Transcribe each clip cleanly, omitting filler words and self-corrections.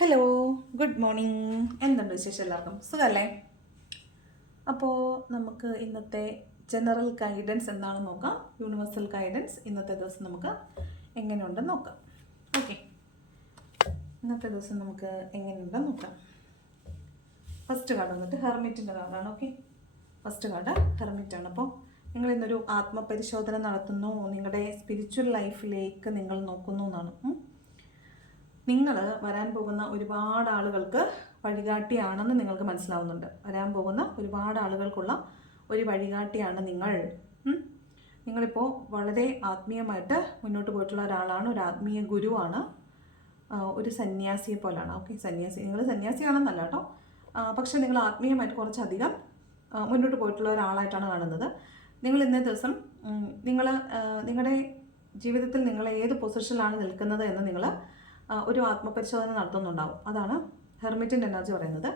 Hello, good morning. എന്തുണ്ട് വിശേഷം? എല്ലാവർക്കും സുഖമല്ലേ? അപ്പോൾ നമുക്ക് ഇന്നത്തെ ജനറൽ ഗൈഡൻസ് എന്താണെന്ന് നോക്കാം. യൂണിവേഴ്സൽ ഗൈഡൻസ് ഇന്നത്തെ ദിവസം നമുക്ക് എങ്ങനെയുണ്ടെന്ന് നോക്കാം. ഓക്കെ, ഇന്നത്തെ ദിവസം നമുക്ക് എങ്ങനെയുണ്ടെന്ന് നോക്കാം. ഫസ്റ്റ് കാർഡ് വന്നിട്ട് ഹെർമിറ്റിൻ്റെ കാർഡാണ്. ഓക്കെ, ഫസ്റ്റ് കാർഡ് ഹെർമിറ്റാണ്. അപ്പോൾ നിങ്ങൾ ഇന്നൊരു ആത്മപരിശോധന നടത്തുന്നു, നിങ്ങളുടെ സ്പിരിച്വൽ ലൈഫിലേക്ക് നിങ്ങൾ നോക്കുന്നു എന്നാണ്. നിങ്ങൾ വരാൻ പോകുന്ന ഒരുപാട് ആളുകൾക്ക് വഴികാട്ടിയാണെന്ന് നിങ്ങൾക്ക് മനസ്സിലാവുന്നുണ്ട്. വരാൻ പോകുന്ന ഒരുപാട് ആളുകൾക്കുള്ള ഒരു വഴികാട്ടിയാണ് നിങ്ങൾ. നിങ്ങളിപ്പോൾ വളരെ ആത്മീയമായിട്ട് മുന്നോട്ട് പോയിട്ടുള്ള ഒരാളാണ്, ഒരു ആത്മീയ ഗുരുവാണ്, ഒരു സന്യാസിയെ പോലാണ്. ഓക്കെ, നിങ്ങൾ സന്യാസിയാണെന്നല്ല കേട്ടോ, പക്ഷേ നിങ്ങൾ ആത്മീയമായിട്ട് കുറച്ചധികം മുന്നോട്ട് പോയിട്ടുള്ള ഒരാളായിട്ടാണ് കാണുന്നത്. നിങ്ങൾ ഇന്നേ ദിവസം നിങ്ങളുടെ ജീവിതത്തിൽ നിങ്ങൾ ഏത് പൊസിഷനിലാണ് നിൽക്കുന്നത് എന്ന് നിങ്ങൾ ഒരു ആത്മപരിശോധന നടത്തുന്നുണ്ടാവും. അതാണ് ഹെർമിറ്റിൻ്റെ എനർജി പറയുന്നത്.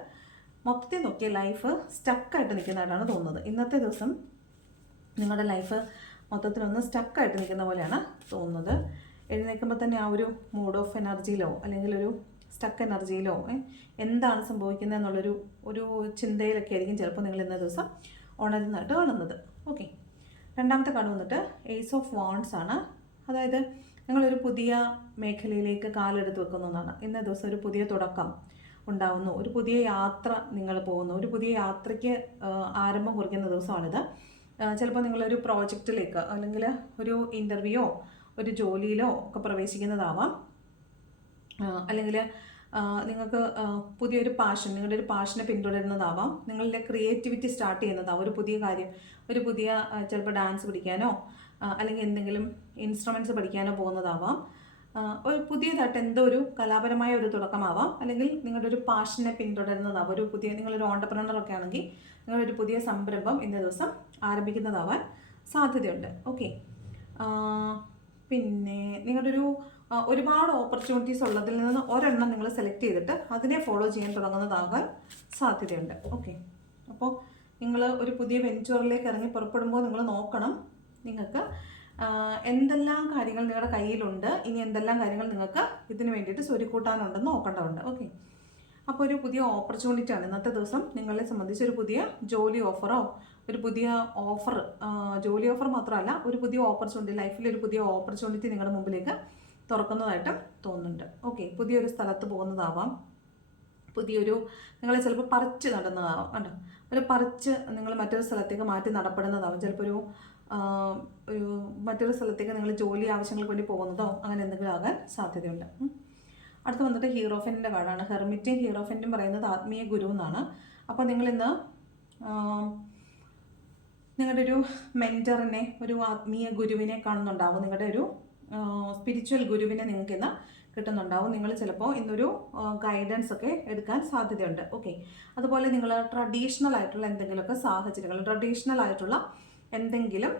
മൊത്തത്തിൽ നോക്കിയ ലൈഫ് സ്റ്റക്കായിട്ട് നിൽക്കുന്നതായിട്ടാണ് തോന്നുന്നത്. ഇന്നത്തെ ദിവസം നിങ്ങളുടെ ലൈഫ് മൊത്തത്തിലൊന്ന് സ്റ്റക്കായിട്ട് നിൽക്കുന്ന പോലെയാണ് തോന്നുന്നത്. എഴുന്നേൽക്കുമ്പോൾ തന്നെ ആ ഒരു മൂഡ് ഓഫ് എനർജിയിലോ അല്ലെങ്കിൽ ഒരു സ്റ്റക്ക് എനർജിയിലോ എന്താണ് സംഭവിക്കുന്നത് എന്നുള്ളൊരു ചിന്തയിലൊക്കെ ആയിരിക്കും ചിലപ്പോൾ നിങ്ങൾ ഇന്നത്തെ ദിവസം ഉണരുന്നതായിട്ട് കാണുന്നത്. ഓക്കെ, രണ്ടാമത്തെ കാർഡ് വന്നിട്ട് ഏസ് ഓഫ് വാണ്ട്സ് ആണ്. അതായത് നിങ്ങളൊരു പുതിയ മേഖലയിലേക്ക് കാലെടുത്ത് വെക്കുന്നതാണ്. ഇന്നേ ദിവസം ഒരു പുതിയ തുടക്കം ഉണ്ടാവുന്നു, ഒരു പുതിയ യാത്ര നിങ്ങൾ പോകുന്നു, ഒരു പുതിയ യാത്രയ്ക്ക് ആരംഭം കുറിക്കുന്ന ദിവസമാണിത്. ചിലപ്പോൾ നിങ്ങളൊരു പ്രോജക്റ്റിലേക്ക് അല്ലെങ്കിൽ ഒരു ഇൻ്റർവ്യൂയോ ഒരു ജോലിയിലോ ഒക്കെ പ്രവേശിക്കുന്നതാവാം. അല്ലെങ്കിൽ നിങ്ങൾക്ക് പുതിയൊരു പാഷൻ, നിങ്ങളുടെ ഒരു പാഷനെ പിന്തുടരുന്നതാവാം. നിങ്ങളുടെ ക്രിയേറ്റിവിറ്റി സ്റ്റാർട്ട് ചെയ്യുന്നതാവാം. ഒരു പുതിയ കാര്യം, ഒരു പുതിയ ചിലപ്പോൾ ഡാൻസ് പഠിക്കാനോ അല്ലെങ്കിൽ എന്തെങ്കിലും ഇൻസ്ട്രുമെൻറ്റ്സ് പഠിക്കാനോ പോകുന്നതാവാം. ഒരു പുതിയതായിട്ട് എന്തോ ഒരു കലാപരമായ ഒരു തുടക്കമാവാം. അല്ലെങ്കിൽ നിങ്ങളുടെ ഒരു പാഷനെ പിന്തുടരുന്നതാവാം. നിങ്ങളൊരു ഓണ്ടർപ്രണറൊക്കെ ആണെങ്കിൽ നിങ്ങളൊരു പുതിയ സംരംഭം ഇന്നേ ദിവസം ആരംഭിക്കുന്നതാവാൻ സാധ്യതയുണ്ട്. ഓക്കെ, പിന്നെ നിങ്ങളുടെ ഒരുപാട് ഓപ്പർച്യൂണിറ്റീസ് ഉള്ളതിൽ നിന്ന് ഒരെണ്ണം നിങ്ങൾ സെലക്ട് ചെയ്തിട്ട് അതിനെ ഫോളോ ചെയ്യാൻ തുടങ്ങുന്നതാകാൻ സാധ്യതയുണ്ട്. ഓക്കെ, അപ്പോൾ നിങ്ങൾ ഒരു പുതിയ വെഞ്ചറിലേക്ക് ഇറങ്ങി പുറപ്പെടുമ്പോൾ നിങ്ങൾ നോക്കണം നിങ്ങൾക്ക് എന്തെല്ലാം കാര്യങ്ങൾ നിങ്ങളുടെ കയ്യിലുണ്ട്, ഇനി എന്തെല്ലാം കാര്യങ്ങൾ നിങ്ങൾക്ക് ഇതിന് വേണ്ടിയിട്ട് സ്വരുക്കൂട്ടാനുണ്ടെന്ന് നോക്കേണ്ടതുണ്ട്. ഓക്കെ, അപ്പോൾ ഒരു പുതിയ ഓപ്പർച്യൂണിറ്റിയാണ് ഇന്നത്തെ ദിവസം നിങ്ങളെ സംബന്ധിച്ച്. ഒരു പുതിയ ജോലി ഓഫറോ ഒരു പുതിയ ഓഫർ, ജോലി ഓഫർ മാത്രമല്ല, ഒരു പുതിയ ഓപ്പർച്യൂണിറ്റി, ലൈഫിൽ ഒരു പുതിയ ഓപ്പർച്യൂണിറ്റി നിങ്ങളുടെ മുമ്പിലേക്ക് തുറക്കുന്നതായിട്ടും തോന്നുന്നുണ്ട്. ഓക്കെ, പുതിയൊരു സ്ഥലത്ത് പോകുന്നതാവാം, നിങ്ങളെ ചിലപ്പോൾ പറിച്ച് നടുന്നതാവാം. കണ്ടോ, പറിച്ച് നിങ്ങൾ മറ്റൊരു സ്ഥലത്തേക്ക് മാറ്റി നടപ്പെടുന്നതാവും. ചിലപ്പോൾ മറ്റൊരു സ്ഥലത്തേക്ക് നിങ്ങൾ ജോലി ആവശ്യങ്ങൾക്ക് വേണ്ടി പോകുന്നതോ അങ്ങനെ എന്തെങ്കിലും ആകാൻ സാധ്യതയുണ്ട്. അടുത്ത് വന്നിട്ട് ഹീറോഫിൻ്റെ കാർഡാണ്. ഹെർമിറ്റും ഹീറോഫിൻ്റും പറയുന്നത് ആത്മീയ ഗുരു എന്നാണ്. അപ്പോൾ നിങ്ങളിന്ന് നിങ്ങളുടെ ഒരു മെൻറ്ററിനെ, ഒരു ആത്മീയ ഗുരുവിനെ കാണുന്നുണ്ടാവും. നിങ്ങളുടെ ഒരു സ്പിരിച്വൽ ഗുരുവിനെ നിങ്ങൾക്ക് ഇന്ന് കിട്ടുന്നുണ്ടാവും. നിങ്ങൾ ചിലപ്പോൾ ഇന്നൊരു ഗൈഡൻസ് ഒക്കെ എടുക്കാൻ സാധ്യതയുണ്ട്. ഓക്കെ, അതുപോലെ നിങ്ങൾ ട്രഡീഷണൽ ആയിട്ടുള്ള എന്തെങ്കിലുമൊക്കെ സാഹചര്യങ്ങൾ, ട്രഡീഷണൽ ആയിട്ടുള്ള എന്തെങ്കിലും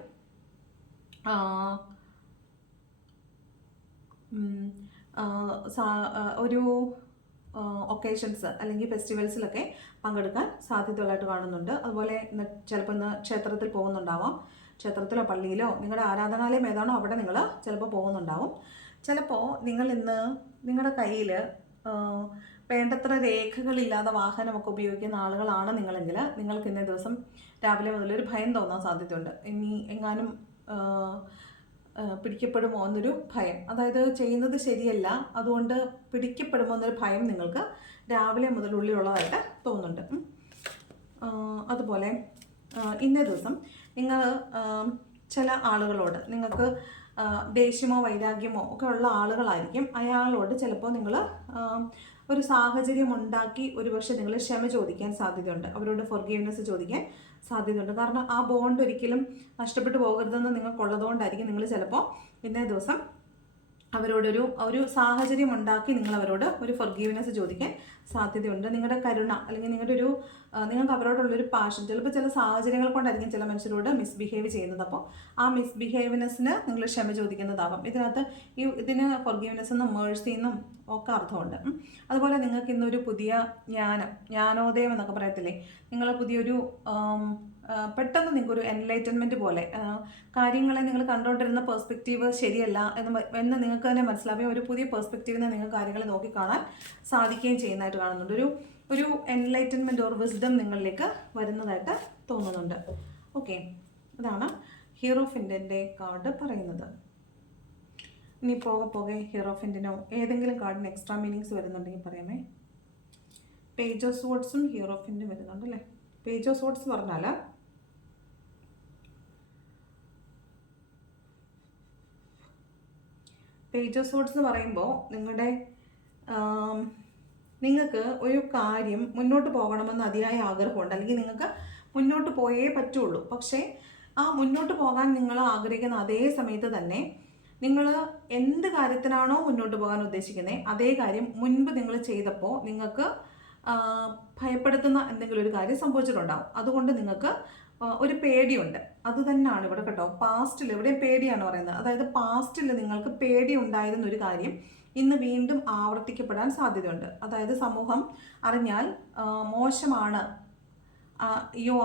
ഒരു ഒക്കേഷൻസ് അല്ലെങ്കിൽ ഫെസ്റ്റിവൽസിലൊക്കെ പങ്കെടുക്കാൻ സാധ്യതയുള്ളതായിട്ട് കാണുന്നുണ്ട്. അതുപോലെ ചിലപ്പോൾ ഇന്ന് ക്ഷേത്രത്തിൽ പോകുന്നുണ്ടാവാം. ക്ഷേത്രത്തിലോ പള്ളിയിലോ നിങ്ങളുടെ ആരാധനാലയം ഏതാണോ അവിടെ നിങ്ങൾ ചിലപ്പോൾ പോകുന്നുണ്ടാവും. ചിലപ്പോൾ നിങ്ങൾ ഇന്ന് നിങ്ങളുടെ കയ്യിൽ വേണ്ടത്ര രേഖകളില്ലാതെ വാഹനമൊക്കെ ഉപയോഗിക്കുന്ന ആളുകളാണ് നിങ്ങളെങ്കിൽ നിങ്ങൾക്ക് ഇന്നേ ദിവസം രാവിലെ മുതൽ ഒരു ഭയം തോന്നാൻ സാധ്യതയുണ്ട്. ഇനി എങ്ങാനും പിടിക്കപ്പെടുമോ എന്നൊരു ഭയം, അതായത് ചെയ്യുന്നത് ശരിയല്ല അതുകൊണ്ട് പിടിക്കപ്പെടുമോ എന്നൊരു ഭയം നിങ്ങൾക്ക് രാവിലെ മുതൽ ഉള്ളിലുള്ളതായിട്ട് തോന്നുന്നുണ്ട്. അതുപോലെ ഇന്നേ ദിവസം നിങ്ങൾ ചില ആളുകളോട് നിങ്ങൾക്ക് ദേഷ്യമോ വൈരാഗ്യമോ ഒക്കെ ഉള്ള ആളുകളായിരിക്കും. അയാളോട് ചിലപ്പോൾ നിങ്ങൾ ഒരു സാഹചര്യം ഉണ്ടാക്കി ഒരുപക്ഷെ നിങ്ങൾ ക്ഷമ ചോദിക്കാൻ സാധ്യതയുണ്ട്, അവരോട് ഫോർഗീവ്നെസ് ചോദിക്കാൻ സാധ്യതയുണ്ട്. കാരണം ആ ബോണ്ട് ഒരിക്കലും നഷ്ടപ്പെട്ടു പോകരുതെന്ന് നിങ്ങൾക്കുള്ളതുകൊണ്ടായിരിക്കും നിങ്ങൾ ചിലപ്പോൾ ഇന്നേ ദിവസം ഒരു സാഹചര്യം ഉണ്ടാക്കി നിങ്ങൾ അവരോട് ഒരു ഫോർഗീവ്നെസ് ചോദിക്കാൻ സാധ്യതയുണ്ട്. നിങ്ങളുടെ കരുണ അല്ലെങ്കിൽ നിങ്ങൾക്ക് അവരോടുള്ളൊരു പാഷൻ, ചിലപ്പോൾ ചില സാഹചര്യങ്ങൾ കൊണ്ടായിരിക്കും ചില മനുഷ്യരോട് മിസ്ബിഹേവ് ചെയ്യുന്നത്. അപ്പോൾ ആ മിസ്ബിഹേവിനെസ്സിന് നിങ്ങൾ ക്ഷമ ചോദിക്കുന്നതാവാം. ഇതിന് ഫോർഗീവ്നെസ് എന്നും മേഴ്സി എന്നും ഒക്കെ അർത്ഥമുണ്ട്. അതുപോലെ നിങ്ങൾക്ക് ഇന്നൊരു പുതിയ ജ്ഞാനോദയം എന്നൊക്കെ പറയത്തില്ലേ, നിങ്ങൾ പുതിയൊരു പെട്ടെന്ന് നിങ്ങൾക്കൊരു എൻലൈറ്റൻമെൻറ്റ് പോലെ കാര്യങ്ങളെ നിങ്ങൾ കണ്ടുകൊണ്ടിരുന്ന പെർസ്പെക്റ്റീവ് ശരിയല്ല എന്ന് നിങ്ങൾക്ക് തന്നെ മനസ്സിലാവുകയും ഒരു പുതിയ പെർസ്പെക്റ്റീവിൽ നിന്ന് നിങ്ങൾക്ക് കാര്യങ്ങളെ നോക്കിക്കാണാൻ സാധിക്കുകയും ചെയ്യുന്നതായിട്ട് കാണുന്നുണ്ട്. ഒരു എൻലൈറ്റൻമെൻറ്റ് ഓർ വിസ്ഡം നിങ്ങളിലേക്ക് വരുന്നതായിട്ട് തോന്നുന്നുണ്ട്. ഓക്കെ, അതാണ് ഹീറോഫിൻ്റെ കാർഡ് പറയുന്നത്. ഇനി പോകെ ഹീറോഫിൻ്റിനോ ഏതെങ്കിലും കാർഡിന് എക്സ്ട്രാ മീനിങ്സ് വരുന്നുണ്ടെങ്കിൽ പറയാമേ. പേജ് ഓഫ് സോർഡ്സും ഹീറോഫിൻ്റും വരുന്നുണ്ട് അല്ലേ. പേജ് ഓഫ് സോർഡ്സ് പറഞ്ഞാൽ പേജ് ഓഫ് സോർഡ്സ് എന്ന് പറയുമ്പോൾ നിങ്ങൾക്ക് ഒരു കാര്യം മുന്നോട്ട് പോകണമെന്ന് അതിയായ ആഗ്രഹമുണ്ട്, അല്ലെങ്കിൽ നിങ്ങൾക്ക് മുന്നോട്ട് പോയേ പറ്റുള്ളൂ. പക്ഷേ ആ മുന്നോട്ട് പോകാൻ നിങ്ങൾ ആഗ്രഹിക്കുന്ന അതേ സമയത്ത് തന്നെ നിങ്ങൾ എന്ത് കാര്യത്തിനാണോ മുന്നോട്ട് പോകാൻ ഉദ്ദേശിക്കുന്നത് അതേ കാര്യം മുൻപ് നിങ്ങൾ ചെയ്തപ്പോൾ നിങ്ങൾക്ക് ഭയപ്പെടുത്തുന്ന എന്തെങ്കിലും ഒരു കാര്യം സംഭവിച്ചിട്ടുണ്ടാവും. അതുകൊണ്ട് നിങ്ങൾക്ക് ഒരു പേടിയുണ്ട്. അത് തന്നെയാണ് ഇവിടെ കേട്ടോ. പാസ്റ്റിൽ ഇവിടെയും പേടിയാണ് പറയുന്നത്. അതായത് പാസ്റ്റിൽ നിങ്ങൾക്ക് പേടി ഉണ്ടായിരുന്ന ഒരു കാര്യം ഇന്ന് വീണ്ടും ആവർത്തിക്കപ്പെടാൻ സാധ്യതയുണ്ട്. അതായത് സമൂഹം അറിഞ്ഞാൽ മോശമാണ്, അയ്യോ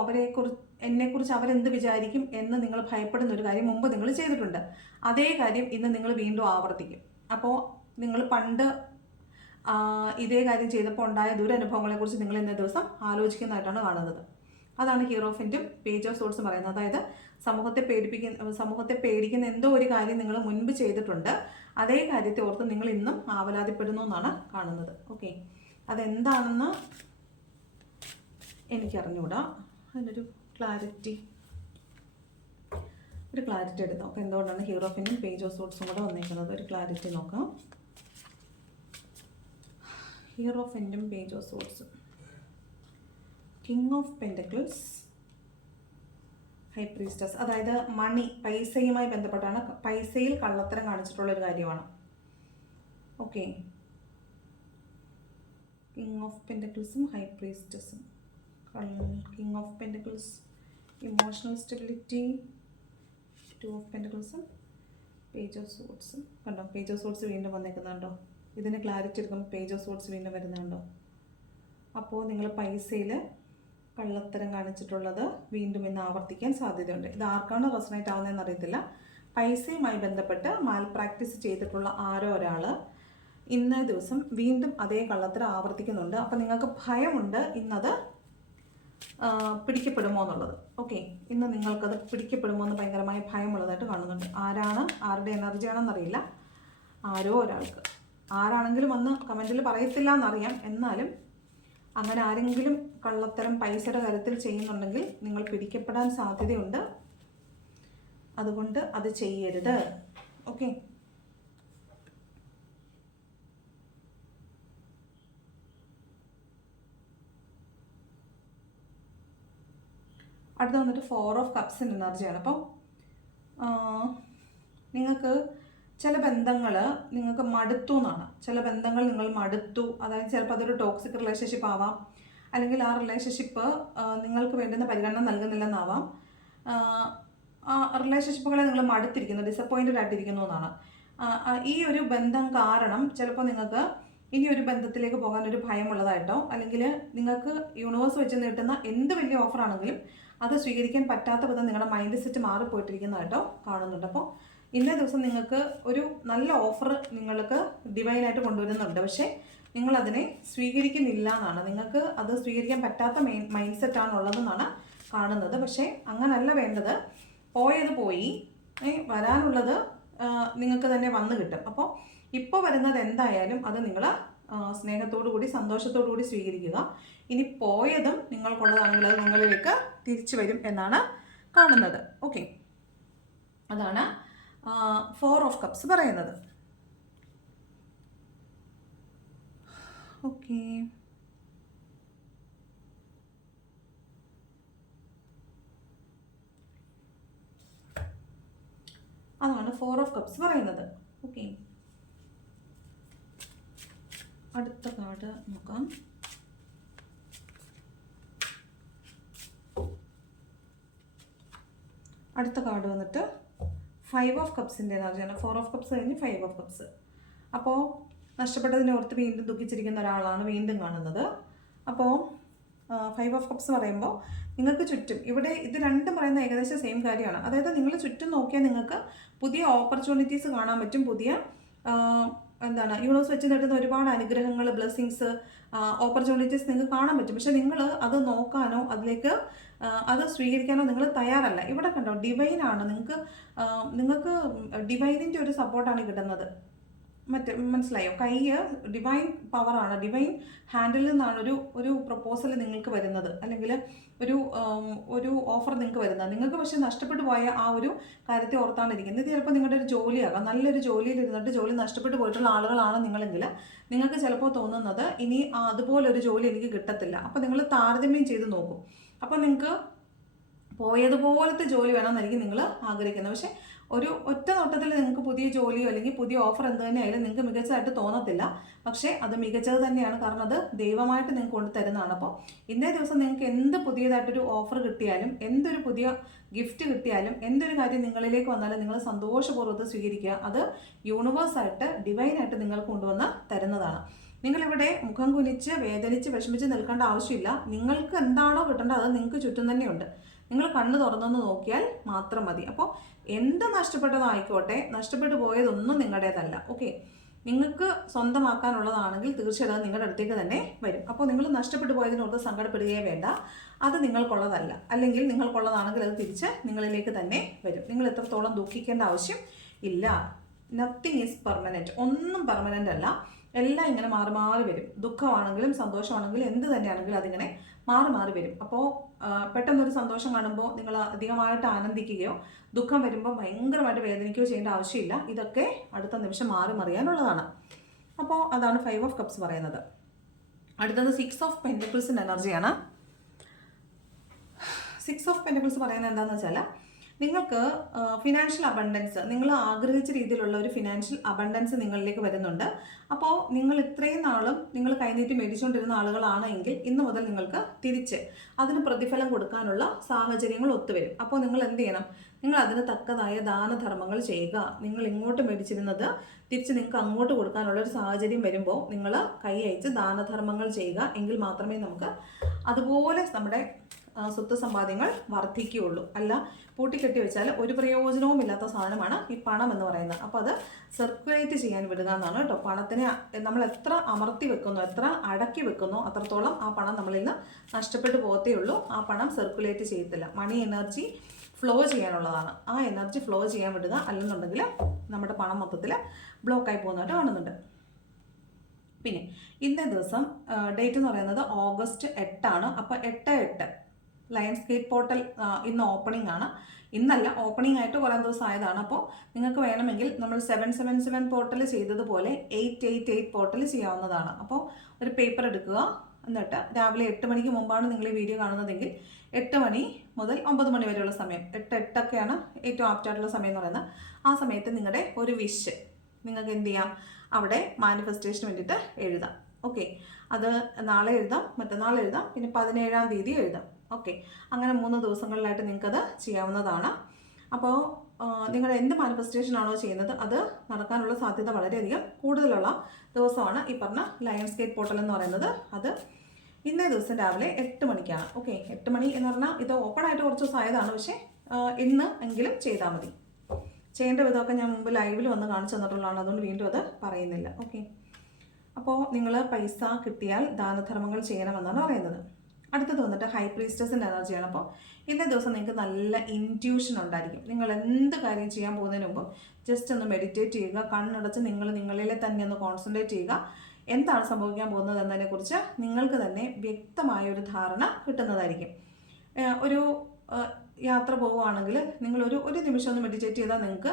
എന്നെക്കുറിച്ച് അവരെന്ത് വിചാരിക്കും എന്ന് നിങ്ങൾ ഭയപ്പെടുന്ന ഒരു കാര്യം മുമ്പ് നിങ്ങൾ ചെയ്തിട്ടുണ്ട്. അതേ കാര്യം ഇന്ന് നിങ്ങൾ വീണ്ടും ആവർത്തിക്കും. അപ്പോൾ നിങ്ങൾ പണ്ട് ഇതേ കാര്യം ചെയ്തപ്പോൾ ഉണ്ടായ ദുരനുഭവങ്ങളെക്കുറിച്ച് നിങ്ങൾ ഇന്നേ ദിവസം ആലോചിക്കുന്നതായിട്ടാണ് കാണുന്നത്. അതാണ് ഹീറോഫിൻ്റും പേജ് ഓഫ് സോർഡ്സും പറയുന്നത്. അതായത് സമൂഹത്തെ പേടിക്കുന്ന എന്തോ ഒരു കാര്യം നിങ്ങൾ മുൻപ് ചെയ്തിട്ടുണ്ട്, അതേ കാര്യത്തെ ഓർത്ത് നിങ്ങൾ ഇന്നും ആവലാതിപ്പെടുന്നു എന്നാണ് കാണുന്നത്. ഓക്കെ, അതെന്താണെന്ന് എനിക്കറിഞ്ഞൂടാ. അതിനൊരു ക്ലാരിറ്റി എടുത്ത് നോക്കാം. എന്തുകൊണ്ടാണ് ഹീറോഫിനും പേജ് ഓഫ് സോർഡ്സും കൂടെ വന്നേക്കുന്നത്, ഒരു ക്ലാരിറ്റി നോക്കാം. ഹീറോഫിനും പേജ് ഓഫ് സോർഡ്സും, king of pentacles, high priestess. അതായത് മണി, പൈസയുമായി ബന്ധപ്പെട്ടാണ്, പൈസയിൽ കള്ളത്തരം കാണിച്ചിട്ടുള്ളൊരു കാര്യമാണ്. ഓക്കെ, കിങ് ഓഫ് പെൻറ്റക്കിൾസും ഹൈ പ്രീസ്റ്റസും. King of pentacles emotional stability, two of പെൻറ്റക്കിൾസും പേജ് ഓഫ് സോർഡ്സും. കണ്ടോ, പേജ് ഓഫ് സോർഡ്സ് വീണ്ടും വന്നേക്കുന്നുണ്ടോ? ഇതിന് ക്ലാരിറ്റി എടുക്കുമ്പോൾ പേജ് ഓഫ് സോർഡ്സ് വീണ്ടും വരുന്നുണ്ടോ? അപ്പോൾ നിങ്ങൾ പൈസയിൽ കള്ളത്തരം കാണിച്ചിട്ടുള്ളത് വീണ്ടും ഇന്ന് ആവർത്തിക്കാൻ സാധ്യതയുണ്ട്. ഇത് ആർക്കാണ് റെസണേറ്റ് ആവുന്നതെന്ന് അറിയത്തില്ല. പൈസയുമായി ബന്ധപ്പെട്ട് മാൽ പ്രാക്ടീസ് ചെയ്തിട്ടുള്ള ആരോ ഒരാൾ ഇന്നേ ദിവസം വീണ്ടും അതേ കള്ളത്തരം ആവർത്തിക്കുന്നുണ്ട്. അപ്പോൾ നിങ്ങൾക്ക് ഭയമുണ്ട് ഇന്നത് പിടിക്കപ്പെടുമോ എന്നുള്ളത്. ഓക്കെ, ഇന്ന് നിങ്ങൾക്കത് പിടിക്കപ്പെടുമോ എന്ന് ഭയങ്കരമായ ഭയമുള്ളതായിട്ട് കാണുന്നുണ്ട്. ആരുടെ എനർജിയാണെന്നറിയില്ല, ആരോ ഒരാൾക്ക്. ആരാണെങ്കിലും വന്ന് കമൻറ്റിൽ പറയത്തില്ല എന്നറിയാം. എന്നാലും അങ്ങനെ ആരെങ്കിലും കള്ളത്തരം പൈസയുടെ കാര്യത്തിൽ ചെയ്യുന്നുണ്ടെങ്കിൽ നിങ്ങൾ പിടിക്കപ്പെടാൻ സാധ്യതയുണ്ട്. അതുകൊണ്ട് അത് ചെയ്യരുത്. ഓക്കെ, അടുത്ത വന്നിട്ട് 4 ഓഫ് കപ്സിൻ്റെ എനർജിയാണ്. അപ്പം നിങ്ങൾക്ക് ചില ബന്ധങ്ങൾ നിങ്ങൾക്ക് മടുത്തു എന്നാണ്. ചില ബന്ധങ്ങൾ നിങ്ങൾ മടുത്തു. അതായത് ചിലപ്പോൾ അതൊരു ടോക്സിക് റിലേഷൻഷിപ്പ് ആവാം, അല്ലെങ്കിൽ ആ റിലേഷൻഷിപ്പ് നിങ്ങൾക്ക് വേണ്ടുന്ന പരിഗണന നൽകുന്നില്ലെന്നാവാം. ആ റിലേഷൻഷിപ്പുകളെ നിങ്ങൾ മടുത്തിരിക്കുന്നു, ഡിസപ്പോയിൻറ്റഡ് ആയിട്ടിരിക്കുന്നു എന്നാണ്. ഈ ഒരു ബന്ധം കാരണം ചിലപ്പോൾ നിങ്ങൾക്ക് ഇനി ഒരു ബന്ധത്തിലേക്ക് പോകാൻ ഒരു ഭയമുള്ളതായിട്ടോ, അല്ലെങ്കിൽ നിങ്ങൾക്ക് യൂണിവേഴ്സ് വെച്ച് നീട്ടുന്ന എന്ത് വലിയ ഓഫറാണെങ്കിലും അത് സ്വീകരിക്കാൻ പറ്റാത്ത വിധം നിങ്ങളുടെ മൈൻഡ് സെറ്റ് മാറിപ്പോയിട്ടിരിക്കുന്നതായിട്ടോ കാണുന്നുണ്ട്. അപ്പോൾ ഇന്നേ ദിവസം നിങ്ങൾക്ക് ഒരു നല്ല ഓഫർ നിങ്ങൾക്ക് ഡിവൈനായിട്ട് കൊണ്ടുവരുന്നുണ്ട്. പക്ഷേ നിങ്ങളതിനെ സ്വീകരിക്കുന്നില്ല എന്നാണ്. നിങ്ങൾക്ക് അത് സ്വീകരിക്കാൻ പറ്റാത്ത മൈൻഡ് സെറ്റാണുള്ളതെന്നാണ് കാണുന്നത്. പക്ഷേ അങ്ങനല്ല വേണ്ടത്. പോയത് പോയി, വരാനുള്ളത് നിങ്ങൾക്ക് തന്നെ വന്നു കിട്ടും. അപ്പോൾ ഇപ്പോൾ വരുന്നത് എന്തായാലും അത് നിങ്ങൾ സ്നേഹത്തോടു കൂടി സന്തോഷത്തോടു കൂടി സ്വീകരിക്കുക. ഇനി പോയതും നിങ്ങൾക്കുള്ളതാണെങ്കിൽ അത് നിങ്ങളിലേക്ക് തിരിച്ചു വരും എന്നാണ് കാണുന്നത്. ഓക്കെ, അതാണ് 4 ഓഫ് കപ്സ് പറയുന്നത്. ഓക്കെ, അതാണ് 4 ഓഫ് കപ്സ് പറയുന്നത്. ഓക്കെ, അടുത്ത കാർഡ് നോക്കാം. അടുത്ത കാർഡ് വന്നിട്ട് 5 ഓഫ് കപ്സിൻ്റെ എനർജിയാണ്. 4 ഓഫ് കപ്സ് കഴിഞ്ഞ് 5 ഓഫ് കപ്സ്. അപ്പോൾ നഷ്ടപ്പെട്ടതിനെ ഓർത്ത് വീണ്ടും ദുഃഖിച്ചിരിക്കുന്ന ഒരാളാണ് വീണ്ടും കാണുന്നത്. അപ്പോൾ 5 ഓഫ് കപ്സ് പറയുമ്പോൾ നിങ്ങൾക്ക് ചുറ്റും ഇവിടെ ഇത് രണ്ടും പറയുന്ന ഏകദേശം സെയിം കാര്യമാണ്. അതായത് നിങ്ങൾ ചുറ്റും നോക്കിയാൽ നിങ്ങൾക്ക് പുതിയ ഓപ്പർച്യൂണിറ്റീസ് കാണാൻ പറ്റും. പുതിയ യൂണിവേഴ്സ് വെച്ച് നേടുന്ന ഒരുപാട് അനുഗ്രഹങ്ങൾ, ബ്ലെസ്സിങ്സ്, ഓപ്പർച്യൂണിറ്റീസ് നിങ്ങൾക്ക് കാണാൻ പറ്റും. പക്ഷെ നിങ്ങൾ അത് നോക്കാനോ അതിലേക്ക് അത് സ്വീകരിക്കാനോ നിങ്ങൾ തയ്യാറല്ല. ഇവിടെ കണ്ടോ, ഡിവൈനാണ്. നിങ്ങൾക്ക് ഡിവൈനിൻ്റെ ഒരു സപ്പോർട്ടാണ് കിട്ടുന്നത്. മനസ്സിലായോ? ഡിവൈൻ പവറാണ്, ഡിവൈൻ ഹാൻഡിൽ നിന്നാണ് ഒരു പ്രപ്പോസൽ നിങ്ങൾക്ക് വരുന്നത്, അല്ലെങ്കിൽ ഒരു ഓഫർ നിങ്ങൾക്ക് വരുന്നത്. നിങ്ങൾക്ക് പക്ഷേ നഷ്ടപ്പെട്ടു പോയ ആ ഒരു കാര്യത്തെ ഓർത്താണ് ഇരിക്കുന്നത്. ഇത് ചിലപ്പോൾ നിങ്ങളുടെ ഒരു ജോലിയാകാം. നല്ലൊരു ജോലിയിൽ ഇരുന്നിട്ട് ജോലി നഷ്ടപ്പെട്ടു പോയിട്ടുള്ള ആളുകളാണ് നിങ്ങളെങ്കിൽ നിങ്ങൾക്ക് ചിലപ്പോൾ തോന്നുന്നത് ഇനി അതുപോലൊരു ജോലി എനിക്ക് കിട്ടത്തില്ല. അപ്പോൾ നിങ്ങൾ താരതമ്യം ചെയ്ത് നോക്കും. അപ്പോൾ നിങ്ങൾക്ക് പോയതുപോലത്തെ ജോലി വേണമെന്നായിരിക്കും നിങ്ങൾ ആഗ്രഹിക്കുന്നത്. പക്ഷേ ഒരു ഒറ്റ നോട്ടത്തിൽ നിങ്ങൾക്ക് പുതിയ ജോലിയോ അല്ലെങ്കിൽ പുതിയ ഓഫർ എന്ത് തന്നെ ആയാലും നിങ്ങൾക്ക് മികച്ചതായിട്ട് തോന്നത്തില്ല. പക്ഷേ അത് മികച്ചത് തന്നെയാണ്, കാരണം അത് ദൈവമായിട്ട് നിങ്ങൾക്ക് കൊണ്ട് തരുന്നതാണ്. അപ്പോൾ ഇന്നേ ദിവസം നിങ്ങൾക്ക് എന്ത് പുതിയതായിട്ടൊരു ഓഫർ കിട്ടിയാലും, എന്തൊരു പുതിയ ഗിഫ്റ്റ് കിട്ടിയാലും, എന്തൊരു കാര്യം നിങ്ങളിലേക്ക് വന്നാലും നിങ്ങൾ സന്തോഷപൂർവ്വം സ്വീകരിക്കുക. അത് യൂണിവേഴ്സായിട്ട്, ഡിവൈനായിട്ട് നിങ്ങൾക്ക് കൊണ്ടുവന്ന് തരുന്നതാണ്. നിങ്ങളിവിടെ മുഖം കുനിച്ച് വേദനിച്ച് വിഷമിച്ച് നിൽക്കേണ്ട ആവശ്യമില്ല. നിങ്ങൾക്ക് എന്താണോ കിട്ടേണ്ടത് അത് നിങ്ങൾക്ക് ചുറ്റും തന്നെയുണ്ട്. നിങ്ങൾ കണ്ണ് തുറന്നൊന്ന് നോക്കിയാൽ മാത്രം മതി. അപ്പോൾ എന്ത് നഷ്ടപ്പെട്ടതായിക്കോട്ടെ, നഷ്ടപ്പെട്ടു പോയതൊന്നും നിങ്ങളുടേതല്ല. ഓക്കെ, നിങ്ങൾക്ക് സ്വന്തമാക്കാനുള്ളതാണെങ്കിൽ തീർച്ചയായിട്ടും നിങ്ങളുടെ അടുത്തേക്ക് തന്നെ വരും. അപ്പോൾ നിങ്ങൾ നഷ്ടപ്പെട്ടു പോയതിനോട് സങ്കടപ്പെടുകയേ വേണ്ട. അത് നിങ്ങൾക്കുള്ളതല്ല. അല്ലെങ്കിൽ നിങ്ങൾക്കുള്ളതാണെങ്കിൽ അത് തിരിച്ച് നിങ്ങളിലേക്ക് തന്നെ വരും. നിങ്ങൾ എത്രത്തോളം ദുഃഖിക്കേണ്ട ആവശ്യം ഇല്ല. Nothing is permanent. ഒന്നും പെർമനൻ്റ് അല്ല. എല്ലാം ഇങ്ങനെ മാറി മാറി വരും. ദുഃഖമാണെങ്കിലും സന്തോഷമാണെങ്കിലും എന്ത് തന്നെയാണെങ്കിലും അതിങ്ങനെ മാറി മാറി വരും. അപ്പോൾ പെട്ടെന്നൊരു സന്തോഷം കാണുമ്പോൾ നിങ്ങൾ അധികമായിട്ട് ആനന്ദിക്കുകയോ ദുഃഖം വരുമ്പോൾ ഭയങ്കരമായിട്ട് വേദനിക്കുകയോ ചെയ്യേണ്ട ആവശ്യമില്ല. ഇതൊക്കെ അടുത്ത നിമിഷം മാറി മറിയാനുള്ളതാണ്. അപ്പോൾ അതാണ് 5 ഓഫ് കപ്സ് പറയുന്നത്. അടുത്തത് 6 ഓഫ് പെൻറ്റക്കിൾസിൻ്റെ എനർജിയാണ്. 6 ഓഫ് പെൻറ്റക്കിൾസ് പറയുന്നത് എന്താണെന്ന് വെച്ചാൽ നിങ്ങൾക്ക് ഫിനാൻഷ്യൽ അബണ്ടൻസ്, നിങ്ങൾ ആഗ്രഹിച്ച രീതിയിലുള്ള ഒരു ഫിനാൻഷ്യൽ അബണ്ടൻസ് നിങ്ങളിലേക്ക് വരുന്നുണ്ട്. അപ്പോൾ നിങ്ങൾ ഇത്രയും നാളും നിങ്ങൾ കൈനീട്ടി മേടിച്ചുകൊണ്ടിരുന്ന ആളുകളാണ് എങ്കിൽ ഇന്ന് മുതൽ നിങ്ങൾക്ക് തിരിച്ച് അതിന് പ്രതിഫലം കൊടുക്കാനുള്ള സാഹചര്യങ്ങൾ ഒത്തുവരും. അപ്പോൾ നിങ്ങൾ എന്ത് ചെയ്യണം? നിങ്ങൾ അതിന് തക്കതായ ദാനധർമ്മങ്ങൾ ചെയ്യുക. നിങ്ങൾ ഇങ്ങോട്ട് മേടിച്ചിരുന്നത് തിരിച്ച് നിങ്ങൾക്ക് അങ്ങോട്ട് കൊടുക്കാനുള്ള ഒരു സാഹചര്യം വരുമ്പോൾ നിങ്ങൾ കൈ അയച്ച് ദാനധർമ്മങ്ങൾ ചെയ്യുക. എങ്കിൽ മാത്രമേ നമുക്ക് അതുപോലെ നമ്മുടെ സ്വത്ത് സമ്പാദ്യങ്ങൾ വർദ്ധിക്കുകയുള്ളൂ. അല്ല പൂട്ടിക്കെട്ടി വെച്ചാൽ ഒരു പ്രയോജനവും ഇല്ലാത്ത സാധനമാണ് ഈ പണം എന്ന് പറയുന്നത്. അപ്പോൾ അത് സർക്കുലേറ്റ് ചെയ്യാൻ വിടുക എന്നാണ് കേട്ടോ. പണത്തിനെ നമ്മൾ എത്ര അമർത്തി വെക്കുന്നോ, എത്ര അടക്കി വെക്കുന്നോ അത്രത്തോളം ആ പണം നമ്മളിൽ നിന്ന് നഷ്ടപ്പെട്ടു പോകത്തേ ഉള്ളൂ. ആ പണം സർക്കുലേറ്റ് ചെയ്യത്തില്ല. മണി എനർജി ഫ്ലോ ചെയ്യാനുള്ളതാണ്. ആ എനർജി ഫ്ലോ ചെയ്യാൻ വിടുക. അല്ലെന്നുണ്ടെങ്കിൽ നമ്മുടെ പണം മൊത്തത്തിൽ ബ്ലോക്കായി പോകുന്നതായിട്ട് കാണുന്നുണ്ട്. പിന്നെ ഇന്നേ ദിവസം ഡേറ്റ് എന്ന് പറയുന്നത് ഓഗസ്റ്റ് 8 അപ്പോൾ 8/8 ലയൺസ് ഗേറ്റ് പോർട്ടൽ ഇന്ന് ഓപ്പണിംഗ് ആണ്. ഇന്നല്ല, ഓപ്പണിംഗ് ആയിട്ട് കുറേ ദിവസം ആയതാണ്. അപ്പോൾ നിങ്ങൾക്ക് വേണമെങ്കിൽ നമ്മൾ 777 പോർട്ടൽ ചെയ്തതുപോലെ 888 പോർട്ടൽ ചെയ്യാവുന്നതാണ്. അപ്പോൾ ഒരു പേപ്പർ എടുക്കുക. എന്നിട്ട് രാവിലെ 8 മണിക്ക് മുമ്പാണ് നിങ്ങൾ ഈ വീഡിയോ കാണുന്നതെങ്കിൽ 8 മണി മുതൽ 9 മണി വരെയുള്ള സമയം, 8:08 ഏറ്റവും ആപ്റ്റായിട്ടുള്ള സമയം എന്ന് പറയുന്നത്. ആ സമയത്ത് നിങ്ങളുടെ ഒരു വിഷ് നിങ്ങൾക്ക് എന്ത് ചെയ്യാം? അവിടെ മാനിഫെസ്റ്റേഷന് വേണ്ടിയിട്ട് എഴുതാം. ഓക്കെ, അത് നാളെ എഴുതാം, മറ്റന്നാൾ എഴുതാം, പിന്നെ 17-ാം തീയതി എഴുതാം. ഓക്കെ, അങ്ങനെ 3 ദിവസങ്ങളിലായിട്ട് നിങ്ങൾക്കത് ചെയ്യാവുന്നതാണ്. അപ്പോൾ നിങ്ങൾ എന്ത് മാനിഫെസ്റ്റേഷൻ ആണോ ചെയ്യുന്നത് അത് നടക്കാനുള്ള സാധ്യത വളരെയധികം കൂടുതലുള്ള ദിവസമാണ് ഈ പറഞ്ഞ ലയൺസ് ഗേറ്റ് പോർട്ടൽ എന്ന് പറയുന്നത്. അത് ഇന്നേ ദിവസം രാവിലെ 8 മണിക്കാണ്. ഓക്കെ, 8 മണി എന്ന് പറഞ്ഞാൽ ഇത് ഓപ്പൺ ആയിട്ട് കുറച്ച് ദിവസം ആയതാണ്. പക്ഷേ ഇന്ന് എങ്കിലും ചെയ്താൽ മതി. ചെയ്യേണ്ട വിധമൊക്കെ ഞാൻ മുമ്പ് ലൈവിൽ വന്ന് കാണിച്ചു തന്നിട്ടുള്ളതാണ്. അതുകൊണ്ട് വീണ്ടും അത് പറയുന്നില്ല. ഓക്കെ, അപ്പോൾ നിങ്ങൾ പൈസ കിട്ടിയാൽ ദാനധർമ്മങ്ങൾ ചെയ്യണമെന്നാണ് പറയുന്നത്. അടുത്തത് വന്നിട്ട് ഹൈ പ്രീസ്റ്റസിൻ്റെ എനർജിയാണ്. അപ്പോൾ ഇന്നേ ദിവസം നിങ്ങൾക്ക് നല്ല ഇൻറ്റ്യൂഷൻ ഉണ്ടായിരിക്കും. നിങ്ങൾ എന്ത് കാര്യം ചെയ്യാൻ പോകുന്നതിന് മുമ്പ് ജസ്റ്റ് ഒന്ന് മെഡിറ്റേറ്റ് ചെയ്യുക. കണ്ണടച്ച് നിങ്ങൾ നിങ്ങളിലെ തന്നെ ഒന്ന് കോൺസെൻട്രേറ്റ് ചെയ്യുക. എന്താണ് സംഭവിക്കാൻ പോകുന്നത് എന്നതിനെക്കുറിച്ച് നിങ്ങൾക്ക് തന്നെ വ്യക്തമായ ഒരു ധാരണ കിട്ടുന്നതായിരിക്കും. ഒരു യാത്ര പോവുകയാണെങ്കിൽ നിങ്ങൾ ഒരു നിമിഷം ഒന്ന് മെഡിറ്റേറ്റ് ചെയ്താൽ നിങ്ങൾക്ക്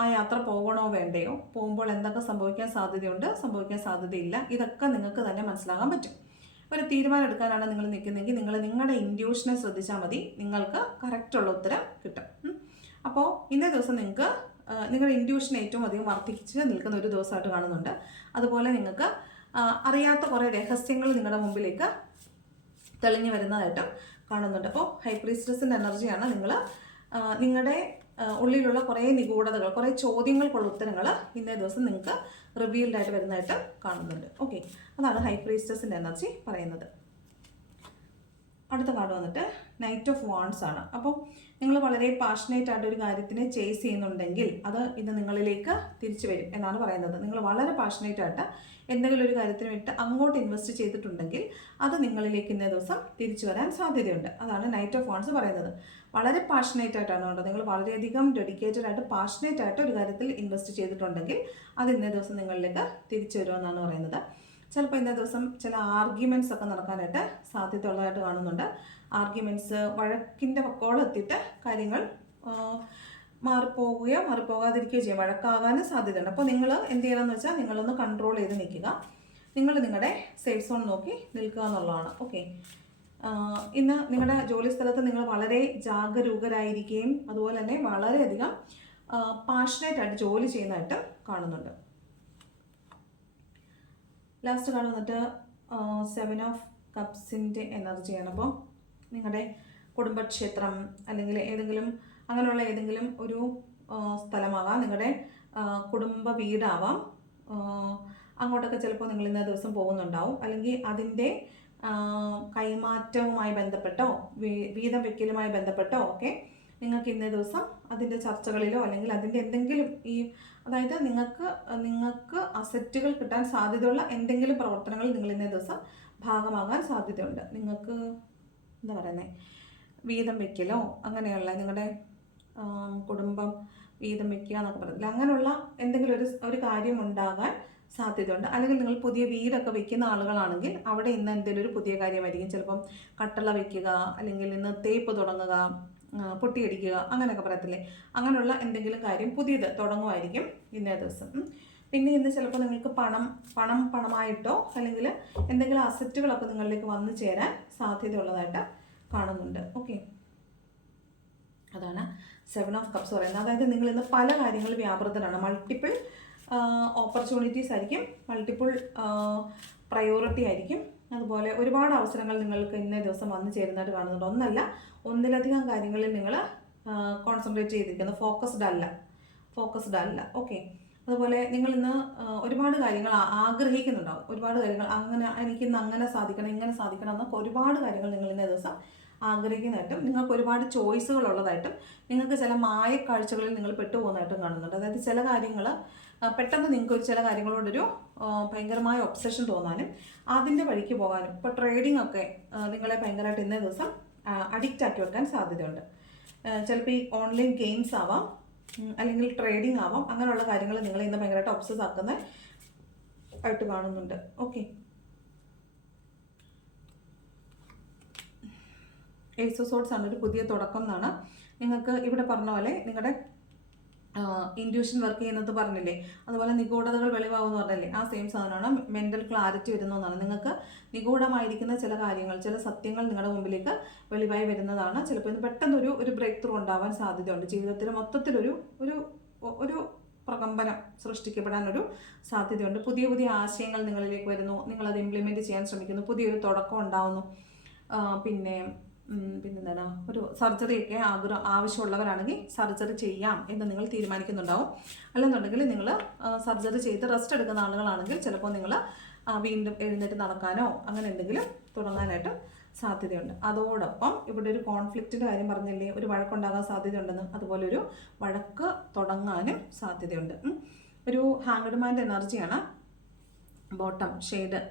ആ യാത്ര പോകണോ വേണ്ടയോ, പോകുമ്പോൾ എന്തൊക്കെ സംഭവിക്കാൻ സാധ്യതയുണ്ട്, സംഭവിക്കാൻ സാധ്യതയില്ല, ഇതൊക്കെ നിങ്ങൾക്ക് തന്നെ മനസ്സിലാകാൻ പറ്റും. ഒരു തീരുമാനം എടുക്കാനാണ് നിങ്ങൾ നിൽക്കുന്നതെങ്കിൽ നിങ്ങൾ നിങ്ങളുടെ ഇൻറ്റ്യൂഷനെ ശ്രദ്ധിച്ചാൽ മതി. നിങ്ങൾക്ക് കറക്റ്റുള്ള ഉത്തരം കിട്ടും. അപ്പോൾ ഇന്നേ ദിവസം നിങ്ങൾക്ക് നിങ്ങളുടെ ഇൻറ്റ്യൂഷൻ ഏറ്റവും അധികം വർദ്ധിച്ച് നിൽക്കുന്ന ഒരു ദിവസമായിട്ട് കാണുന്നുണ്ട്. അതുപോലെ നിങ്ങൾക്ക് അറിയാത്ത കുറേ രഹസ്യങ്ങൾ നിങ്ങളുടെ മുമ്പിലേക്ക് തെളിഞ്ഞു വരുന്നതായിട്ട് കാണുന്നുണ്ട്. അപ്പോൾ ഹൈ പ്രീസ്റ്റസിൻ്റെ എനർജിയാണ്. നിങ്ങളുടെ ഉള്ളിലുള്ള കുറേ നിഗൂഢതകൾ, കുറേ ചോദ്യങ്ങൾക്കുള്ള ഉത്തരങ്ങൾ ഇന്നേ ദിവസം നിങ്ങൾക്ക് റിവീൽഡായിട്ട് വരുന്നതായിട്ട് കാണുന്നുണ്ട്. ഓക്കെ, അതാണ് ഹൈ പ്രീസ്റ്റസിൻ്റെ എനർജി പറയുന്നത്. അടുത്ത കാർഡ് വന്നിട്ട് നൈറ്റ് ഓഫ് വാൺസ് ആണ്. അപ്പോൾ നിങ്ങൾ വളരെ പാഷനേറ്റ് ആയിട്ട് ഒരു കാര്യത്തിനെ ചേസ് ചെയ്യുന്നുണ്ടെങ്കിൽ അത് ഇത് നിങ്ങളിലേക്ക് തിരിച്ചു വരും എന്നാണ് പറയുന്നത്. നിങ്ങൾ വളരെ പാഷനേറ്റ് ആയിട്ട് എന്തെങ്കിലും ഒരു കാര്യത്തിന് വേണ്ടി അങ്ങോട്ട് ഇൻവെസ്റ്റ് ചെയ്തിട്ടുണ്ടെങ്കിൽ അത് നിങ്ങളിലേക്ക് ഇന്നേ ദിവസം തിരിച്ചു വരാൻ സാധ്യതയുണ്ട്. അതാണ് നൈറ്റ് ഓഫ് വാൺസ് പറയുന്നത്. വളരെ പാഷനേറ്റ് ആയിട്ടാണ് കേട്ടോ. നിങ്ങൾ വളരെയധികം ഡെഡിക്കേറ്റഡ് ആയിട്ട് പാഷനേറ്റ് ആയിട്ട് ഒരു കാര്യത്തിൽ ഇൻവെസ്റ്റ് ചെയ്തിട്ടുണ്ടെങ്കിൽ അത് ഇന്നേ ദിവസം നിങ്ങളിലേക്ക് തിരിച്ചു വരുമെന്നാണ് പറയുന്നത്. ചിലപ്പോൾ ഇന്നേ ദിവസം ചില ആർഗ്യുമെൻറ്റ്സ് ഒക്കെ നടക്കാനായിട്ട് സാധ്യത ഉള്ളതായിട്ട് കാണുന്നുണ്ട്. ആർഗ്യുമെൻറ്റ്സ് വഴക്കിൻ്റെ പക്കോളം എത്തിയിട്ട് കാര്യങ്ങൾ മാറിപ്പോകാതിരിക്കുകയോ ചെയ്യും. വഴക്കാകാനും സാധ്യതയുണ്ട്. അപ്പോൾ നിങ്ങൾ എന്ത് ചെയ്യണമെന്ന് വെച്ചാൽ നിങ്ങളൊന്ന് കൺട്രോൾ ചെയ്ത് നിൽക്കുക. നിങ്ങൾ നിങ്ങളുടെ സേഫ് സോൺ നോക്കി നിൽക്കുക എന്നുള്ളതാണ്. ഓക്കെ, ഇന്ന് നിങ്ങളുടെ ജോലി സ്ഥലത്ത് നിങ്ങൾ വളരെ ജാഗരൂകരായിരിക്കുകയും അതുപോലെ തന്നെ വളരെയധികം പാഷനേറ്റ് ആയിട്ട് ജോലി ചെയ്യുന്നതായിട്ട് കാണുന്നുണ്ട്. ലാസ്റ്റ് കാർഡ് വന്നിട്ട് 7 ഓഫ് കപ്സിൻ്റെ എനർജിയാണ്. അപ്പോൾ നിങ്ങളുടെ കുടുംബക്ഷേത്രം അല്ലെങ്കിൽ അങ്ങനെയുള്ള ഏതെങ്കിലും ഒരു സ്ഥലമാവാം, നിങ്ങളുടെ കുടുംബ വീടാവാം, അങ്ങോട്ടൊക്കെ ചിലപ്പോൾ നിങ്ങൾ ഇന്നേ ദിവസം പോകുന്നുണ്ടാവും. അല്ലെങ്കിൽ അതിൻ്റെ കൈമാറ്റവുമായി ബന്ധപ്പെട്ടോ വീതം വെക്കലുമായി ബന്ധപ്പെട്ടോ ഒക്കെ നിങ്ങൾക്ക് ഇന്നേ ദിവസം അതിൻ്റെ ചർച്ചകളിലോ അല്ലെങ്കിൽ അതിൻ്റെ എന്തെങ്കിലും അതായത് നിങ്ങൾക്ക് അസറ്റുകൾ കിട്ടാൻ സാധ്യതയുള്ള എന്തെങ്കിലും പ്രവർത്തനങ്ങളിൽ നിങ്ങൾ ഇന്നേ ദിവസം ഭാഗമാകാൻ സാധ്യതയുണ്ട്. നിങ്ങൾക്ക് എന്താ പറയുന്നത്, വീതം വെക്കലോ അങ്ങനെയുള്ള നിങ്ങളുടെ കുടുംബം വീതം വെക്കുക എന്നൊക്കെ പറയത്തില്ല, അങ്ങനെയുള്ള എന്തെങ്കിലും ഒരു കാര്യം ഉണ്ടാകാൻ സാധ്യതയുണ്ട്. അല്ലെങ്കിൽ നിങ്ങൾ പുതിയ വീടൊക്കെ വെക്കുന്ന ആളുകളാണെങ്കിൽ അവിടെ ഇന്ന് എന്തെങ്കിലും ഒരു പുതിയ കാര്യമായിരിക്കും. ചിലപ്പം കട്ടള വെക്കുക, അല്ലെങ്കിൽ ഇന്ന് തേപ്പ് തുടങ്ങുക, പൊട്ടിയടിക്കുക, അങ്ങനെയൊക്കെ പറയത്തില്ലേ, അങ്ങനെയുള്ള എന്തെങ്കിലും കാര്യം പുതിയത് തുടങ്ങുമായിരിക്കും ഇന്നേ ദിവസം. പിന്നെ ഇന്ന് ചിലപ്പോൾ നിങ്ങൾക്ക് പണമായിട്ടോ അല്ലെങ്കിൽ എന്തെങ്കിലും അസറ്റുകളൊക്കെ നിങ്ങളിലേക്ക് വന്നു ചേരാൻ സാധ്യതയുള്ളതായിട്ട് കാണുന്നുണ്ട്. ഓക്കെ, അതാണ് 7 ഓഫ് കപ്സ് പറയുന്നത്. അതായത് നിങ്ങൾ ഇന്ന് പല കാര്യങ്ങളിൽ വ്യാപൃതരാണ്. മൾട്ടിപ്പിൾ ഓപ്പർച്യൂണിറ്റീസ് ആയിരിക്കും, മൾട്ടിപ്പിൾ പ്രയോറിറ്റി ആയിരിക്കും. അതുപോലെ ഒരുപാട് അവസരങ്ങൾ നിങ്ങൾക്ക് ഇന്നേ ദിവസം വന്നു ചേരുന്നതായിട്ട് കാണുന്നുണ്ട്. ഒന്നിലധികം കാര്യങ്ങളിൽ നിങ്ങൾ കോൺസെൻട്രേറ്റ് ചെയ്തിരിക്കുന്നത് ഫോക്കസ്ഡ് അല്ല. ഓക്കെ, അതുപോലെ നിങ്ങൾ ഇന്ന് ഒരുപാട് കാര്യങ്ങൾ ആഗ്രഹിക്കുന്നുണ്ടാവും. ഒരുപാട് കാര്യങ്ങൾ എനിക്കിന്ന് അങ്ങനെ സാധിക്കണം, ഇങ്ങനെ സാധിക്കണം എന്നൊക്കെ ഒരുപാട് കാര്യങ്ങൾ നിങ്ങൾ ഇന്നേ ദിവസം ആഗ്രഹിക്കുന്നതായിട്ടും നിങ്ങൾക്ക് ഒരുപാട് ചോയ്സുകൾ ഉള്ളതായിട്ടും നിങ്ങൾക്ക് ചില മായക്കാഴ്ചകളിൽ നിങ്ങൾ പെട്ടുപോകുന്നതായിട്ടും കാണുന്നുണ്ട്. അതായത് ചില കാര്യങ്ങൾ പെട്ടെന്ന് നിങ്ങൾക്ക് ചില കാര്യങ്ങളോടൊരു ഭയങ്കരമായ ഒബ്സഷൻ തോന്നാനും അതിൻ്റെ വഴിക്ക് പോകാനും, ഇപ്പോൾ ട്രേഡിംഗ് ഒക്കെ നിങ്ങളെ ഭയങ്കരമായിട്ട് ഇന്നേ ദിവസം അഡിക്റ്റ് ആക്കി വെക്കാൻ സാധ്യതയുണ്ട്. ചിലപ്പോൾ ഈ ഓൺലൈൻ ഗെയിംസ് ആവാം, അല്ലെങ്കിൽ ട്രേഡിംഗ് ആവാം, അങ്ങനെയുള്ള കാര്യങ്ങൾ നിങ്ങൾ ഇന്ന് ഭയങ്കരമായിട്ട് ഒബ്സസ് ആക്കുന്ന ആയിട്ട് കാണുന്നുണ്ട്. ഓക്കെ, ഏസ് ഓഫ് സോർഡ്സ് ആണ് ഒരു പുതിയ തുടക്കം എന്നാണ്. നിങ്ങൾക്ക് ഇവിടെ പറഞ്ഞ പോലെ നിങ്ങളുടെ ഇൻഡ്യൂഷൻ വർക്ക് ചെയ്യുന്നത് പറഞ്ഞില്ലേ, അതുപോലെ നിഗൂഢതകൾ വെളിവാകുമെന്ന് പറഞ്ഞില്ലേ, ആ സെയിം സാധനമാണ് മെൻ്റൽ ക്ലാരിറ്റി വരുന്നതെന്നാണ്. നിങ്ങൾക്ക് നിഗൂഢമായിരിക്കുന്ന ചില കാര്യങ്ങൾ, ചില സത്യങ്ങൾ നിങ്ങളുടെ മുമ്പിലേക്ക് വെളിവായി വരുന്നതാണ്. ചിലപ്പോൾ ഇന്ന് പെട്ടെന്നൊരു ബ്രേക്ക് ത്രൂ ഉണ്ടാവാൻ സാധ്യതയുണ്ട്. ജീവിതത്തിൽ മൊത്തത്തിലൊരു ഒരു പ്രകമ്പനം സൃഷ്ടിക്കപ്പെടാനൊരു സാധ്യതയുണ്ട്. പുതിയ ആശയങ്ങൾ നിങ്ങളിലേക്ക് വരുന്നു, നിങ്ങളത് ഇംപ്ലിമെൻറ്റ് ചെയ്യാൻ ശ്രമിക്കുന്നു, പുതിയൊരു തുടക്കം ഉണ്ടാവുന്നു. പിന്നെന്താണ്, ഒരു സർജറിയൊക്കെ ആവശ്യമുള്ളവരാണെങ്കിൽ സർജറി ചെയ്യാം എന്ന് നിങ്ങൾ തീരുമാനിക്കുന്നുണ്ടാവും. അല്ലെന്നുണ്ടെങ്കിൽ നിങ്ങൾ സർജറി ചെയ്ത് റെസ്റ്റ് എടുക്കുന്ന ആളുകളാണെങ്കിൽ ചിലപ്പോൾ നിങ്ങൾ വീണ്ടും എഴുന്നേറ്റ് നടക്കാനോ അങ്ങനെ എന്തെങ്കിലും തുടങ്ങാനായിട്ട് സാധ്യതയുണ്ട്. അതോടൊപ്പം ഇവിടെ ഒരു കോൺഫ്ലിക്റ്റിൻ്റെ കാര്യം പറഞ്ഞില്ലേ, ഒരു വഴക്കുണ്ടാകാൻ സാധ്യതയുണ്ടെന്ന്, അതുപോലെ ഒരു വഴക്ക് തുടങ്ങാനും സാധ്യതയുണ്ട്. ഒരു ഹാങ്ഡ് മാൻ്റെ എനർജിയാണ് ബോട്ടം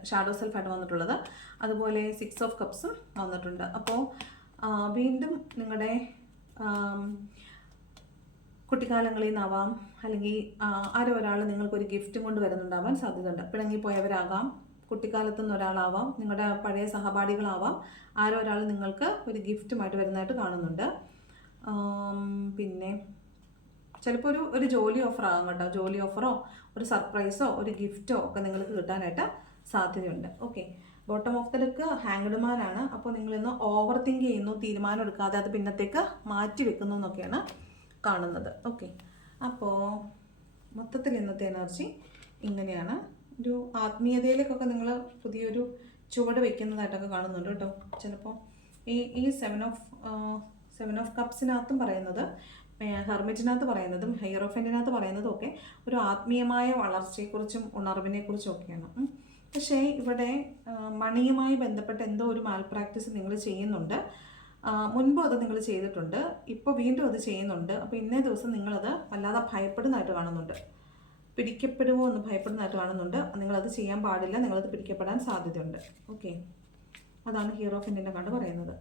ഷാഡോ സെൽഫായിട്ട് വന്നിട്ടുള്ളത്. അതുപോലെ 6 ഓഫ് കപ്സും വന്നിട്ടുണ്ട്. അപ്പോൾ വീണ്ടും നിങ്ങളുടെ കുട്ടിക്കാലങ്ങളിൽ നിന്നാവാം, അല്ലെങ്കിൽ ആരോ ഒരാൾ നിങ്ങൾക്കൊരു ഗിഫ്റ്റും കൊണ്ട് വരുന്നുണ്ടാവാൻ സാധ്യതയുണ്ട്. പിണങ്ങിപ്പോയവരാകാം, കുട്ടിക്കാലത്തു നിന്ന് ഒരാളാവാം, നിങ്ങളുടെ പഴയ സഹപാഠികളാവാം, ആരോ ഒരാൾ നിങ്ങൾക്ക് ഒരു ഗിഫ്റ്റുമായിട്ട് വരുന്നതായിട്ട് കാണുന്നുണ്ട്. പിന്നെ ചിലപ്പോൾ ഒരു ജോലി ഓഫർ ആകാം കേട്ടോ. ജോലി ഓഫറോ ഒരു സർപ്രൈസോ ഒരു ഗിഫ്റ്റോ ഒക്കെ നിങ്ങൾക്ക് കിട്ടാനായിട്ട് സാധ്യതയുണ്ട്. Okay, bottom of the deck hanged man ആണ്. അപ്പോൾ നിങ്ങളിന്ന് ഓവർ തിങ്ക് ചെയ്യുന്നു, തീരുമാനം എടുക്കാതെ അത് പിന്നത്തേക്ക് മാറ്റി വെക്കുന്നു എന്നൊക്കെയാണ് കാണുന്നത്. ഓക്കെ, അപ്പോൾ മൊത്തത്തിൽ ഇന്നത്തെ എനർജി ഇങ്ങനെയാണ്. ഒരു ആത്മീയതയിലേക്കൊക്കെ നിങ്ങൾ പുതിയൊരു ചുവട് വയ്ക്കുന്നതായിട്ടൊക്കെ കാണുന്നുണ്ട് കേട്ടോ. ചിലപ്പോൾ ഈ 7 ഓഫ് കപ്സിനകത്തും പറയുന്നത്, ഹെർമിറ്റിനകത്ത് പറയുന്നതും ഹൈറോഫൻറ്റിനകത്ത് പറയുന്നതും ഒക്കെ ഒരു ആത്മീയമായ വളർച്ചയെക്കുറിച്ചും ഉണർവിനെക്കുറിച്ചും ഒക്കെയാണ്. പക്ഷേ ഇവിടെ മണിയുമായി ബന്ധപ്പെട്ട എന്തോ ഒരു മാൽ പ്രാക്ടീസ് നിങ്ങൾ ചെയ്യുന്നുണ്ട്. മുൻപും അത് നിങ്ങൾ ചെയ്തിട്ടുണ്ട്, ഇപ്പോൾ വീണ്ടും അത് ചെയ്യുന്നുണ്ട്. അപ്പോൾ ഇന്നേ ദിവസം നിങ്ങളത് വല്ലാതെ ഭയപ്പെടുന്നതായിട്ട് കാണുന്നുണ്ട്. പിടിക്കപ്പെടുമോ എന്ന് ഭയപ്പെടുന്നതായിട്ട് കാണുന്നുണ്ട്. നിങ്ങളത് ചെയ്യാൻ പാടില്ല, നിങ്ങളത് പിടിക്കപ്പെടാൻ സാധ്യതയുണ്ട്. ഓക്കെ, അതാണ് ഹീറോഫിൻ്റെ കണ്ട് പറയുന്നത്.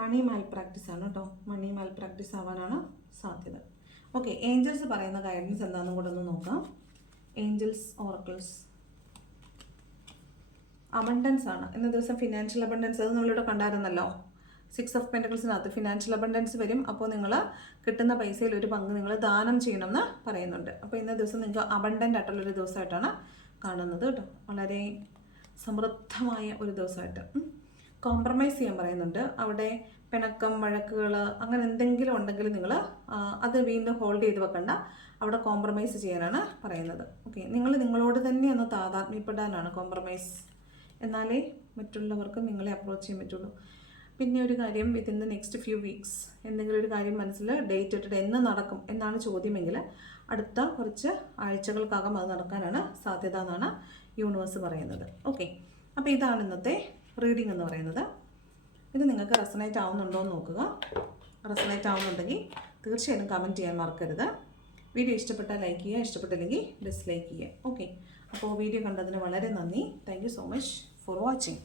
മണി മാൽ പ്രാക്ടീസ് ആണ് കേട്ടോ, മണി മാൽ പ്രാക്ടീസ് ആവാനാണ് സാധ്യത. ഓക്കെ, ഏഞ്ചൽസ് പറയുന്ന ഗൈഡൻസ് എന്താണെന്നും കൂടെ ഒന്ന് നോക്കാം. ഏഞ്ചൽസ് ഓറക്കിൾസ് അബണ്ടൻസ് ആണ് ഇന്ന ദിവസം. ഫിനാൻഷ്യൽ അബണ്ടൻസ് അത് നമ്മളിവിടെ കണ്ടായിരുന്നല്ലോ. 6 ഓഫ് പെൻറ്റക്കിൾസിനകത്ത് ഫിനാൻഷ്യൽ അബണ്ടൻസ് വരും. അപ്പോൾ നിങ്ങൾ കിട്ടുന്ന പൈസയിൽ ഒരു പങ്ക് നിങ്ങൾ ദാനം ചെയ്യണമെന്ന് പറയുന്നുണ്ട്. അപ്പോൾ ഇന്ന ദിവസം നിങ്ങൾക്ക് അബണ്ടൻ്റ് ആയിട്ടുള്ളൊരു ദിവസമായിട്ടാണ് കാണുന്നത് കേട്ടോ, വളരെ സമൃദ്ധമായ ഒരു ദിവസമായിട്ട്. കോംപ്രമൈസ് ചെയ്യാൻ പറയുന്നുണ്ട്. അവിടെ പിണക്കം, വഴക്കുകൾ അങ്ങനെ എന്തെങ്കിലും ഉണ്ടെങ്കിൽ നിങ്ങൾ അത് വീണ്ടും ഹോൾഡ് ചെയ്ത് വെക്കണ്ട, അവിടെ കോംപ്രമൈസ് ചെയ്യാനാണ് പറയുന്നത്. ഓക്കെ, നിങ്ങൾ നിങ്ങളോട് തന്നെ ഒന്ന് താതാത്മ്യപ്പെടാനാണ് കോംപ്രമൈസ്, എന്നാലേ മറ്റുള്ളവർക്ക് നിങ്ങളെ അപ്രോച്ച് ചെയ്യാൻ പറ്റുള്ളൂ. പിന്നെ ഒരു കാര്യം, within the next few weeks എന്തെങ്കിലും ഒരു കാര്യം മനസ്സിൽ ഡേറ്റ് ഇട്ടിട്ട് എന്ന് നടക്കും എന്നാണ് ചോദ്യമെങ്കിൽ അടുത്ത കുറച്ച് ആഴ്ചകൾക്കകം അത് നടക്കാനാണ് സാധ്യത എന്നാണ് യൂണിവേഴ്സ് പറയുന്നത്. ഓക്കെ, അപ്പോൾ ഇതാണ് ഇന്നത്തെ റീഡിംഗ് എന്ന് പറയുന്നത്. ഇത് നിങ്ങൾക്ക് റെസണേറ്റ് ആവുന്നുണ്ടോ എന്ന് നോക്കുക. റെസണേറ്റ് ആവുന്നുണ്ടെങ്കിൽ തീർച്ചയായും കമൻറ്റ് ചെയ്യാൻ മറക്കരുത്. വീഡിയോ ഇഷ്ടപ്പെട്ടാൽ ലൈക്ക് ചെയ്യുക, ഇഷ്ടപ്പെട്ടില്ലെങ്കിൽ ഡിസ്ലൈക്ക് ചെയ്യുക. ഓക്കെ, അപ്പോൾ വീഡിയോ കണ്ടതിന് വളരെ നന്ദി. Thank you so much for watching.